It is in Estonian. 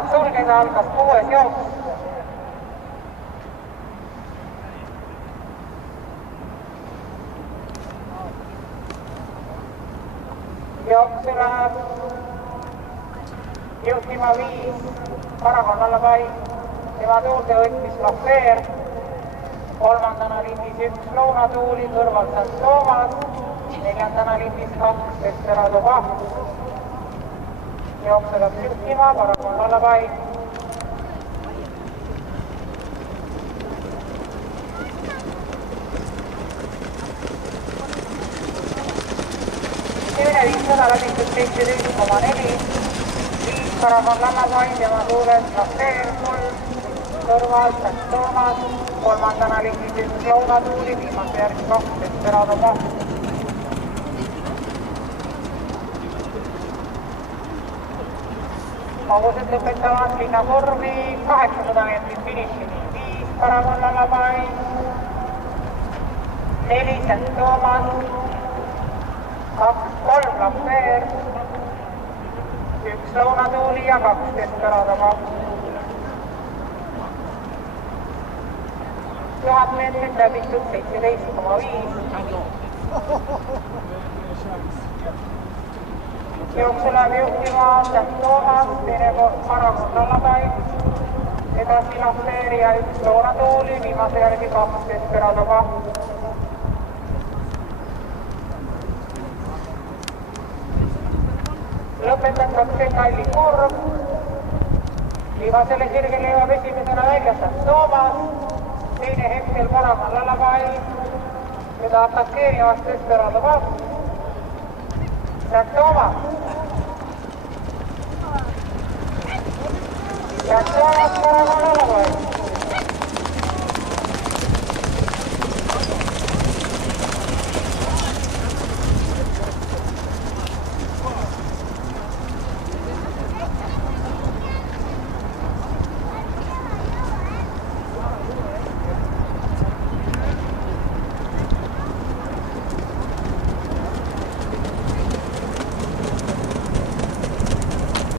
saab sulgeda, algas 6. jooks. Jooksu läheb juhtima 5 Paragon Allapai, tema tuulde võtmis Lafeer, 3. lindis 1 Lõunatuuli, kõrval St Toomas, 4. lindis 2 Desperado Baht. Jooksu läks juhtima Paragon Allapai. Teine 500 läbitud 17,4, 5 Paragon Allapai, tema tuules Lafeer 3, kõrval St Toomas, 3. lindis 1 Lõunatuuli, viimase järgi 2 Desperado Baht. Magused lõpetavad linnakorvi 800 meetrit finišini, 5 Paragon Allapai, 4 St Toomas, 2-3 Lafeer, 1 Lõunatuuli ja 2 Desperado Baht. 1000 meetrit läbitud 17,5. Jooksu läheb juhtima St Toomas, teine Paragon Allapai, edasi Lafeer ja 1 Lõunatuuli, viimase järgi 2 Desperado Baht. Lõpetatakse Kalli kurv, viimasele sirgele jõuab esimesena välja St Toomas, teine hetkel Paragon Allapai, seda atakeerivast Desperado Baht. St Toomas, Paragon Allapai.